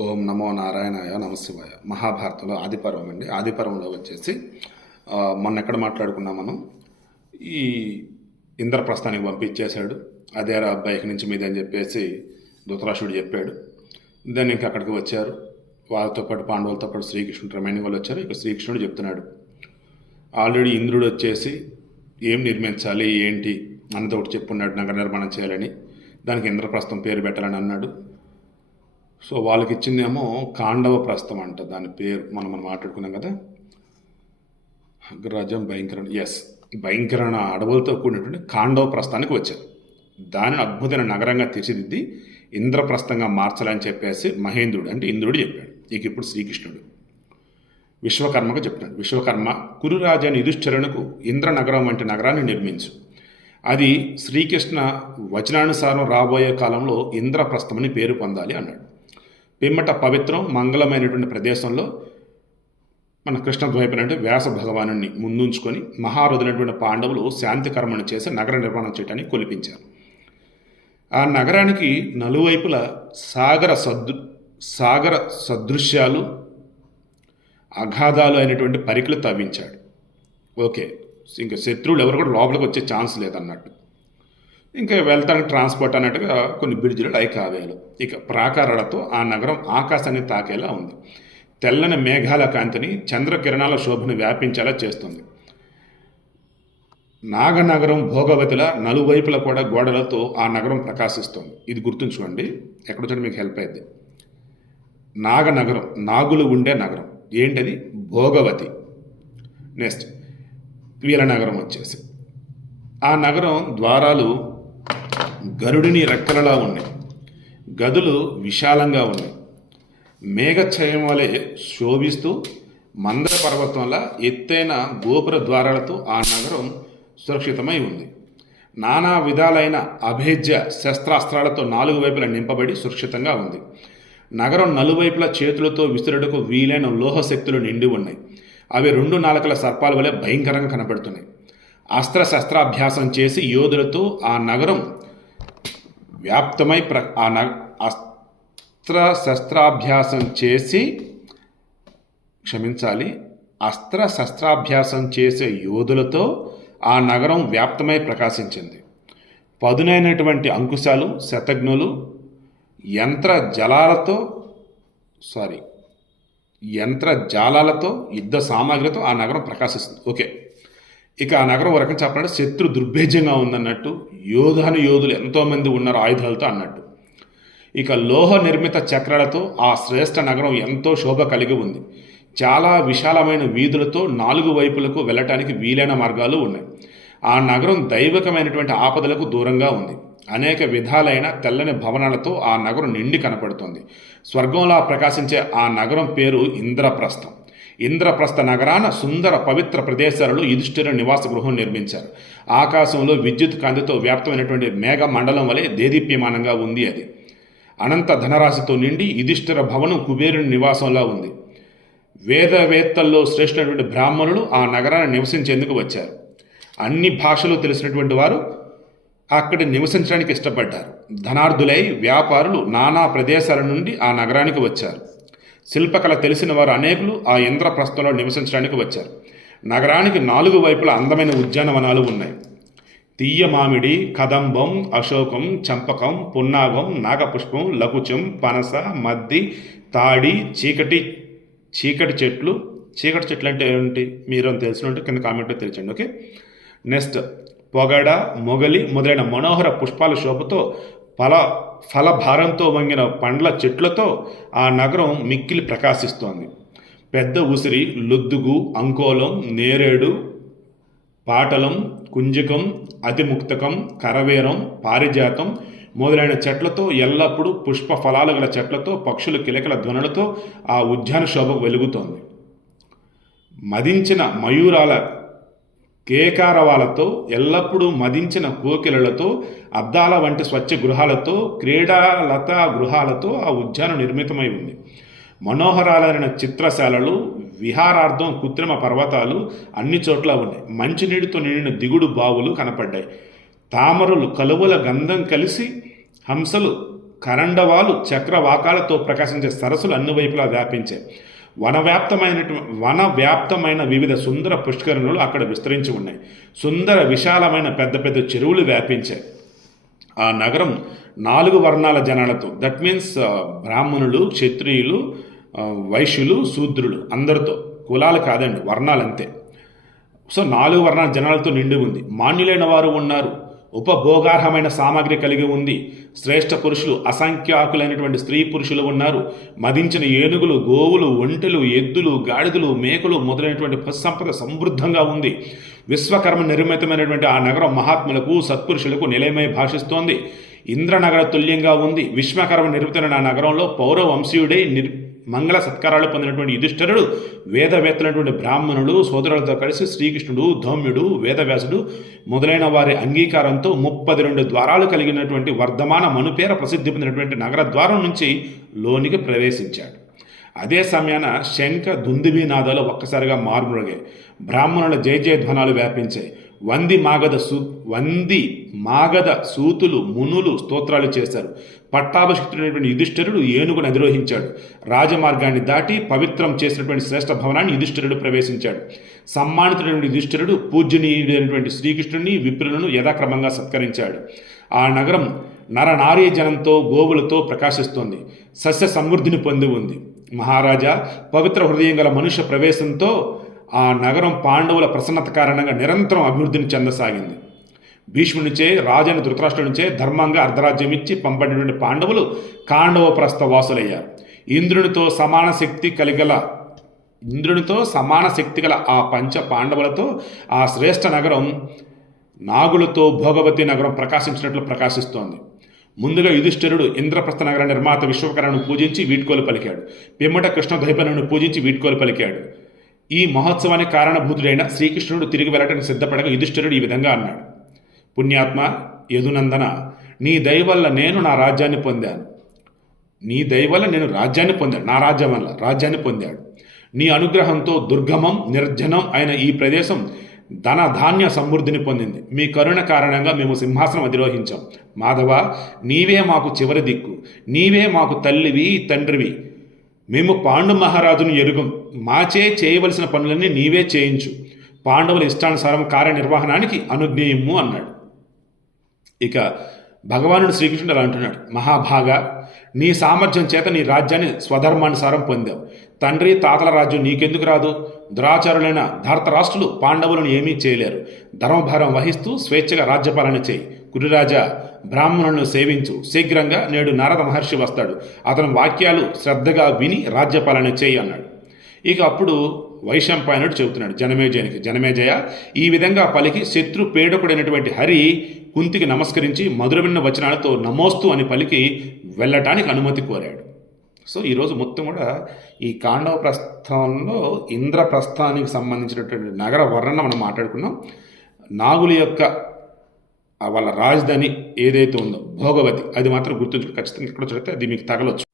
ఓం నమో నారాయణాయ నమశివాయ. మహాభారతంలో ఆదిపర్వం అండి. ఆదిపర్వంలో వచ్చేసి మొన్న ఎక్కడ మాట్లాడుకున్నాం మనం? ఈ ఇంద్రప్రస్థానికి పంపించేశాడు. అదే రా అబ్బాయికి నుంచి మీద అని చెప్పేసి ధృతరాష్ట్రుడు చెప్పాడు. దాన్ని ఇంకా అక్కడికి వచ్చారు. వాళ్ళతో పాటు పాండవులతో పాటు శ్రీకృష్ణుడు రిమైనింగ్ వాళ్ళు వచ్చారు. ఇక శ్రీకృష్ణుడు చెప్తున్నాడు. ఆల్రెడీ ఇంద్రుడు వచ్చేసి ఏం నిర్మించాలి ఏంటి అన్నది ఒకటి చెప్పున్నాడు నగర నిర్మాణం చేయాలని. దానికి ఇంద్రప్రస్థం పేరు పెట్టాలని అన్నాడు. సో వాళ్ళకి ఇచ్చిందేమో కాండవ ప్రస్థం అంట దాని పేరు మనం మనం మాట్లాడుకున్నాం కదా. అగ్రరాజ్యం భయంకరణ ఎస్ భయంకరణ అడవులతో కూడినటువంటి కాండవ ప్రస్థానికి వచ్చారు. దానిని అద్భుతమైన నగరంగా తీర్చిదిద్ది ఇంద్రప్రస్థంగా మార్చాలని చెప్పేసి మహేంద్రుడు అంటే ఇంద్రుడు చెప్పాడు. ఇక ఇప్పుడు శ్రీకృష్ణుడు. విశ్వకర్మకు చెప్తాడు విశ్వకర్మ కురురాజాని యుధిష్ఠిరునకు ఇంద్రనగరం వంటి నగరాన్ని నిర్మించు. అది శ్రీకృష్ణ వచనానుసారం రాబోయే కాలంలో ఇంద్రప్రస్థమని పేరు పొందాలి అన్నాడు. పిమ్మట పవిత్రం మంగళమైనటువంటి ప్రదేశంలో మన కృష్ణ ద్వైపునంటే వ్యాస భగవాను ముందుంచుకొని మహారుదులైనటువంటి పాండవులు శాంతి కర్మను చేసి నగర నిర్మాణం చేయడానికి కొలిపించారు. ఆ నగరానికి నలువైపుల సాగర సదృ సాగర సదృశ్యాలు అగాధాలు అయినటువంటి పరికలు తవ్వించాడు. ఓకే ఇంకా శత్రువులు ఎవరు కూడా లోపలికి వచ్చే ఛాన్స్ లేదన్నట్టు. ఇంకా వెళ్తానికి ట్రాన్స్పోర్ట్ అన్నట్టుగా కొన్ని బ్రిడ్జ్లు లైక్ ఆవేలు ఇక ప్రాకారాలతో ఆ నగరం ఆకాశాన్ని తాకేలా ఉంది. తెల్లని మేఘాల కాంతిని చంద్రకిరణాల శోభను వ్యాపించేలా చేస్తుంది. నాగనగరం భోగవతిల నలువైపుల కూడా గోడలతో ఆ నగరం ప్రకాశిస్తుంది. ఇది గుర్తుంచుకోండి ఎక్కడ చూడండి మీకు హెల్ప్ అయింది నాగనగరం నాగులు ఉండే నగరం. ఏంటది? భోగవతి. నెక్స్ట్ వీల నగరం వచ్చేసి. ఆ నగరం ద్వారాలు గరుడిని రెక్కలలా ఉన్నాయి. గదులు విశాలంగా ఉన్నాయి. మేఘఛయం వలె శోభిస్తూ మందర పర్వతంలా ఎత్తైన గోపుర ద్వారాలతో ఆ నగరం సురక్షితమై ఉంది. నానా విధాలైన అభేద్య శస్త్రాస్త్రాలతో నాలుగు వైపులా నింపబడి సురక్షితంగా ఉంది. నగరం నలువైపులా చేతులతో విసురుటకు వీలైన లోహశక్తులు నిండి ఉన్నాయి. అవి రెండు నాలుకల సర్పాల వలె భయంకరంగా కనపడుతున్నాయి. అస్త్ర శస్త్రాభ్యాసం చేసి యోధులతో ఆ నగరం వ్యాప్తమై ప్ర ఆ నగ అస్త్ర శస్త్రాభ్యాసం చేసి క్షమించాలి అస్త్ర శస్త్రాభ్యాసం చేసే యోధులతో ఆ నగరం వ్యాప్తమై ప్రకాశించింది. పదునైనటువంటి అంకుశాలు శతజ్ఞులు యంత్ర జలాలతో సారీ యంత్ర జాలాలతో యుద్ధ సామాగ్రితో ఆ నగరం ప్రకాశిస్తుంది. ఓకే. ఇక ఆ నగరం ఒక రకం చెప్పాలంటే శత్రు దుర్భేజ్యంగా ఉందన్నట్టు యోధాను యోధులు ఎంతోమంది ఉన్నారు ఆయుధాలతో అన్నట్టు. ఇక లోహ నిర్మిత చక్రాలతో ఆ శ్రేష్ఠ నగరం ఎంతో శోభ కలిగి ఉంది. చాలా విశాలమైన వీధులతో నాలుగు వైపులకు వెళ్ళటానికి వీలైన మార్గాలు ఉన్నాయి. ఆ నగరం దైవికమైనటువంటి ఆపదలకు దూరంగా ఉంది. అనేక విధాలైన తెల్లని భవనాలతో ఆ నగరం నిండి కనపడుతుంది. స్వర్గంలా ప్రకాశించే ఆ నగరం పేరు ఇంద్రప్రస్థం. ఇంద్రప్రస్థ నగరాన సుందర పవిత్ర ప్రదేశాలలో యుధిష్ఠిర నివాస గృహం నిర్మించారు. ఆకాశంలో విద్యుత్ కాంతితో వ్యాప్తమైనటువంటి మేఘ మండలం వలె దేదీప్యమానంగా ఉంది అది. అనంత ధనరాశితో నిండి యుధిష్ఠిర భవనం కుబేరుని నివాసంలా ఉంది. వేదవేత్తల్లో శ్రేష్ఠమైనటువంటి బ్రాహ్మణులు ఆ నగరాన్ని నివసించేందుకు వచ్చారు. అన్ని భాషలు తెలిసినటువంటి వారు అక్కడ నివసించడానికి ఇష్టపడ్డారు. ధనార్థులై వ్యాపారులు నానా ప్రదేశాల నుండి ఆ నగరానికి వచ్చారు. శిల్పకళ తెలిసిన వారు అనేకులు ఆ ఇంద్రప్రస్థంలో నివసించడానికి వచ్చారు. నగరానికి నాలుగు వైపుల అందమైన ఉద్యానవనాలు ఉన్నాయి. తీయ మామిడి కదంబం అశోకం చంపకం పున్నాగం నాగపుష్పం లఘుచం పనస మద్ది తాడి చీకటి చీకటి చెట్లు. చీకటి చెట్లు అంటే ఏంటి మీరు అని ఉంటే కింద కామెంట్లో తెలియచండి ఓకే? నెక్స్ట్ పొగడ మొగలి మొదలైన మనోహర పుష్పాల శోభతో పల ఫలభారంతో వంగిన పండ్ల చెట్లతో ఆ నగరం మిక్కిలి ప్రకాశిస్తోంది. పెద్ద ఉసిరి లొద్దుగు అంకోలం నేరేడు పాటలం కుంజకం అతిముక్తకం కరవేరం పారిజాతం మొదలైన చెట్లతో ఎల్లప్పుడూ పుష్ప ఫలాలు గల చెట్లతో పక్షుల కిలకల ధ్వనులతో ఆ ఉద్యాన శోభ వెలుగుతోంది. మదించిన మయూరాల కేకారవాలతో ఎల్లప్పుడూ మదించిన కోకిలలతో అద్దాల వంటి స్వచ్ఛ గృహాలతో క్రీడాలత గృహాలతో ఆ ఉద్యానం నిర్మితమై ఉంది. మనోహరాలైన చిత్రశాలలు విహారార్థం కృత్రిమ పర్వతాలు అన్ని చోట్ల ఉన్నాయి. మంచినీటితో నిండిన దిగుడు బావులు కనపడ్డాయి. తామరులు కలువల గంధం కలిసి హంసలు కరండవాలు చక్రవాకాలతో ప్రకాశించే సరస్సులు అన్ని వైపులా వ్యాపించాయి. వనవ్యాప్తమైనటువంటి వనవ్యాప్తమైన వివిధ సుందర పుష్కరణలు అక్కడ విస్తరించి ఉన్నాయి. సుందర విశాలమైన పెద్ద పెద్ద చెరువులు వ్యాపించాయి. ఆ నగరం నాలుగు వర్ణాల జనాలతో దట్ మీన్స్ బ్రాహ్మణులు క్షత్రియులు వైశ్యులు శూద్రులు అందరితో కులాలు కాదండి వర్ణాలంతే. సో నాలుగు వర్ణాల జనాలతో నిండి ఉంది. మాన్యులైన వారు ఉన్నారు. ఉపభోగార్హమైన సామాగ్రి కలిగి ఉంది. శ్రేష్ఠ పురుషులు అసంఖ్యాకులైనటువంటి స్త్రీ పురుషులు ఉన్నారు. మదించిన ఏనుగులు గోవులు ఒంటెలు ఎద్దులు గాడిదలు మేకలు మొదలైనటువంటి సంపద సమృద్ధంగా ఉంది. విశ్వకర్మ నిర్మితమైనటువంటి ఆ నగరం మహాత్ములకు సత్పురుషులకు నిలయమై భాషిస్తోంది. ఇంద్రనగర తుల్యంగా ఉంది. విశ్వకర్మ నిర్మితమైన ఆ నగరంలో పౌరవంశీయుడై నిర్ మంగళ సత్కారాలు పొందినటువంటి యుధిష్ఠరుడు వేదవేత్తలైనటువంటి బ్రాహ్మణులు సోదరులతో కలిసి శ్రీకృష్ణుడు ధౌమ్యుడు వేదవ్యాసుడు మొదలైన వారి అంగీకారంతో ముప్పది రెండు ద్వారాలు కలిగినటువంటి వర్ధమాన మనుపేర ప్రసిద్ధి పొందినటువంటి నగర ద్వారం నుంచి లోనికి ప్రవేశించాడు. అదే సమయాన శంఖ దుందుబీ నాదాలు ఒక్కసారిగా మారుమృగాయి బ్రాహ్మణుల జయ ధ్వనాలు వ్యాపించాయి. వంది మాగధ సూ వంది మాగధ సూతులు మునులు స్తోత్రాలు చేశారు. పట్టాభిషిక్తుడైనటువంటి యుధిష్ఠిరుడు ఏనుగును అధిరోహించాడు. రాజమార్గాన్ని దాటి పవిత్రం చేసినటువంటి శ్రేష్ఠ భవనాన్ని యుధిష్ఠిరుడు ప్రవేశించాడు. సమ్మానితుడైనటువంటి యుధిష్ఠిరుడు పూజనీయుడైనటువంటి శ్రీకృష్ణుని విప్రులను యథాక్రమంగా సత్కరించాడు. ఆ నగరం నరనారీ జనంతో గోవులతో ప్రకాశిస్తోంది. సస్య సమృద్ధిని పొంది ఉంది. మహారాజా పవిత్ర హృదయం గల మనుష్య ప్రవేశంతో ఆ నగరం పాండవుల ప్రసన్నత కారణంగా నిరంతరం అభివృద్ధిని చెందసాగింది. భీష్మునిచే రాజైన ధృతరాష్ట్రుడి నుంచే ధర్మంగా అర్ధరాజ్యం ఇచ్చి పంపడినటువంటి పాండవులు కాండవ ప్రస్థ వాసులయ్యారు. ఇంద్రునితో సమాన శక్తి కలిగల ఇంద్రునితో సమాన శక్తి గల ఆ పంచ పాండవులతో ఆ శ్రేష్ఠ నగరం నాగులతో భోగవతి నగరం ప్రకాశించినట్లు ప్రకాశిస్తోంది. ముందుగా యుధిష్ఠిరుడు ఇంద్రప్రస్థ నగర నిర్మాత విశ్వకరణను పూజించి వీడ్కోలు పలికాడు. పిమ్మట కృష్ణద్వైపనును పూజించి వీడ్కోలు పలికాడు. ఈ మహోత్సవానికి కారణభూతుడైన శ్రీకృష్ణుడు తిరిగి వెళ్ళటానికి సిద్ధపడగా యుధిష్ఠిరుడు ఈ విధంగా అన్నాడు. పుణ్యాత్మ యదునందన నీ దయ వల్ల నేను నా రాజ్యాన్ని పొందాను. నీ దయ వల్ల నేను రాజ్యాన్ని పొందాను. నా రాజ్యం వల్ల రాజ్యాన్ని పొందాడు. నీ అనుగ్రహంతో దుర్గమం నిర్జనం అయిన ఈ ప్రదేశం ధన ధాన్య సమృద్ధిని పొందింది. మీ కరుణ కారణంగా మేము సింహాసనం అధిరోహించాం. మాధవ నీవే మాకు చివరి దిక్కు. నీవే మాకు తల్లివి తండ్రివి. మేము పాండు మహారాజును ఎరుగం. మాచే చేయవలసిన పనులన్నీ నీవే చేయించు. పాండవుల ఇష్టానుసారం కార్యనిర్వహణానికి అనుజ్ఞేయము అన్నాడు. ఇక భగవానుడు శ్రీకృష్ణుడు అలా అంటున్నాడు. మహాభాగ నీ సామర్థ్యం చేత నీ రాజ్యాన్ని స్వధర్మానుసారం పొందావు. తండ్రి తాతల రాజ్యం నీకెందుకు రాదు? దురాచారులైన ధర్తరాష్ట్రులు పాండవులను ఏమీ చేయలేరు. ధర్మభారం వహిస్తూ స్వేచ్ఛగా రాజ్యపాలన చేయి. కురురాజా బ్రాహ్మణులను సేవించు. శీఘ్రంగా నేడు నారద మహర్షి వస్తాడు. అతని వాక్యాలు శ్రద్ధగా విని రాజ్యపాలన చేయి అన్నాడు. ఇక అప్పుడు వైశంపాయనుడు చెబుతున్నాడు జనమేజయనికి జనమేజయ ఈ విధంగా పలికి శత్రు పీడకుడైనటువంటి హరి కుంతికి నమస్కరించి మధురమైన వచనాలతో నమోస్తు అని పలికి వెళ్ళటానికి అనుమతి కోరాడు. సో ఈరోజు మొత్తం కూడా ఈ కాండవ ప్రస్థానంలో ఇంద్రప్రస్థానికి సంబంధించినటువంటి నగర వర్ణన మనం మాట్లాడుకున్నాం. నాగుల యొక్క వాళ్ళ రాజధాని ఏదైతే ఉందో భోగవతి అది మాత్రం గుర్తుంచుకో ఖచ్చితంగా ఇక్కడ చూడితే అది మీకు తగలొచ్చు.